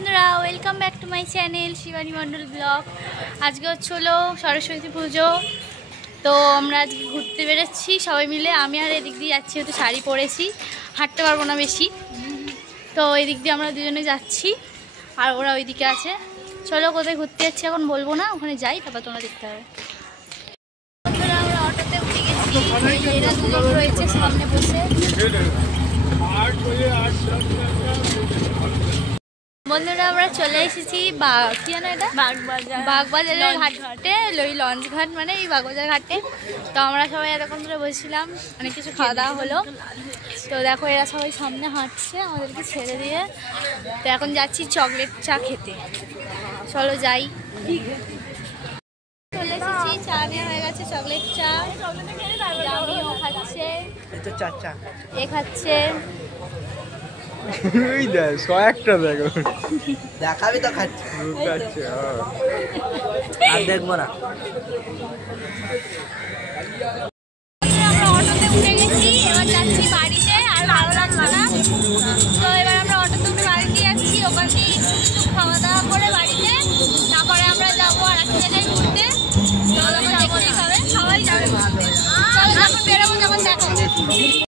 বন্ধুরা welcome back to my channel Shivani Mondal blog. আজকে হলো সরস্বতী পুজো, তো আমরা আজকে ঘুরতে বেরোচ্ছি সবাই মিলে। আমি আর এদিক দিয়ে যাচ্ছি, হয়তো শাড়ি পরেছি, হাঁটতে পারবো না বেশি, তো এই দিক দিয়ে আমরা দুজনে যাচ্ছি আর ওরা ওইদিকে আছে। চলো কোথায় ঘুরতে যাচ্ছি এখন বলবো না, ওখানে যাই তারপর তোমরা দেখতে হবে। বন্ধুরা আমরা অটোতে উঠে গেছি, এরা দুজন রয়েছে সামনে বসে। বন্ধুরা আমরা চলে এসেছি কি জানো এটা বাগবাজারের ঘাটে, ওই লঞ্চ ঘাট মানে এই বাগবাজার ঘাটে। তো আমরা সবাই এতক্ষণ ধরে বসেছিলাম, অনেক কিছু খাওয়া দাওয়া হলো। তো দেখো এরা সবাই সামনে হাঁটছে আমাদেরকে ছেড়ে দিয়ে। তো এখন যাচ্ছি চকলেট চা খেতে, চলো যাই। চলে এসেছি, চা নেওয়া হয়ে গেছে, চকলেট চা। জামিও খাচ্ছে, এ খাচ্ছে। দেখাবি তো খাচ্ছি আর দেখবো না। আমরা অটোতে উঠে গেছি, এবার যাচ্ছি বাড়িতে। আর ভালো লাগছে না,